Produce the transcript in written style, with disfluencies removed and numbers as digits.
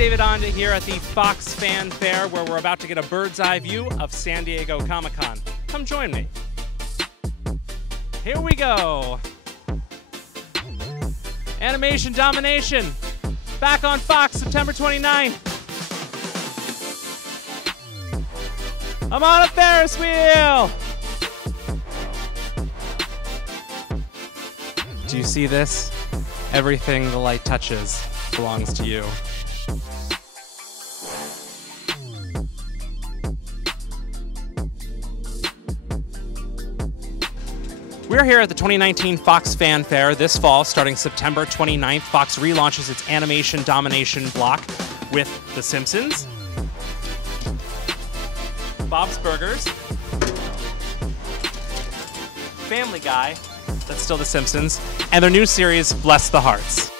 David Onda here at the Fox Fan Fair, where we're about to get a bird's eye view of San Diego Comic-Con. Come join me. Here we go. Animation Domination, back on Fox September 29th. I'm on a Ferris wheel. Do you see this? Everything the light touches belongs to you. We're here at the 2019 Fox Fan Fair this fall, starting September 29th. Fox relaunches its Animation Domination block with The Simpsons, Bob's Burgers, Family Guy, that's still The Simpsons, and their new series, Bless the Hearts.